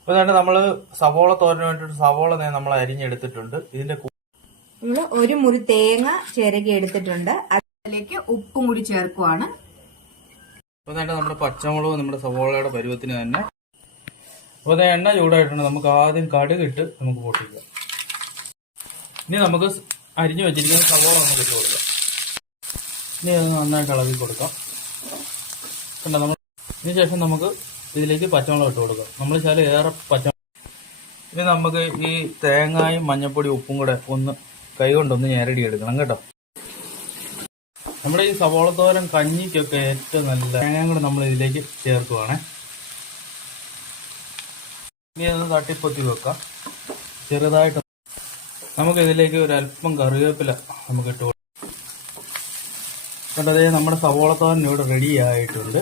അപ്പോൾ തന്നെ നമ്മൾ സവോള തോരന് വേണ്ടിയിട്ട് സവോള നമ്മൾ അരിഞ്ഞെടുത്തിട്ടുണ്ട്. ഇതിന്റെ നമ്മൾ ഒരു മുറി തേങ്ങ ചിരകി എടുത്തിട്ടുണ്ട്. അതിലേക്ക് ഉപ്പും കൂടി ചേർക്കുവാണ്. അപ്പോൾ തന്നെ നമ്മുടെ പച്ചമുളക് നമ്മുടെ സവോളയുടെ പരുവത്തിന് തന്നെ. അപ്പോൾ എണ്ണ ചൂടായിട്ടുണ്ട്. നമുക്ക് ആദ്യം കടുകിട്ട് നമുക്ക് പൊട്ടിക്കാം. ഇനി നമുക്ക് അരിഞ്ഞു വെച്ചിരിക്കുന്ന സവോള നമുക്ക് ഇട്ട് കൊടുക്കാം. ഇനി അത് നന്നായിട്ട് ഇളകി കൊടുക്കാം. കണ്ടോ നമ്മൾ. ഇതിന് ശേഷം നമുക്ക് ഇതിലേക്ക് പച്ചമുളക് ഇട്ട് കൊടുക്കാം. നമ്മൾ ചില ഏറെ ഇനി നമുക്ക് ഈ തേങ്ങയും മഞ്ഞപ്പൊടി ഉപ്പും കൂടെ ഒന്ന് കൈകൊണ്ടൊന്ന് ഞെരടി എടുക്കണം കേട്ടോ. നമ്മുടെ ഈ സവോള തോരൻ കഞ്ഞിക്കൊക്കെ ഏറ്റവും നല്ല തേങ്ങയും കൂടെ നമ്മൾ ഇതിലേക്ക് ചേർക്കുവാണേ. ഇനി ഒന്ന് തട്ടിപ്പൊത്തി വെക്കാം. ചെറുതായിട്ട് നമുക്ക് ഇതിലേക്ക് ഒരു അല്പം കറിവേപ്പില നമുക്ക് ഇട്ട് കൊടുക്കാം. കണ്ടതേ നമ്മുടെ സവോള തോരൻ ഇവിടെ റെഡി ആയിട്ടുണ്ട്.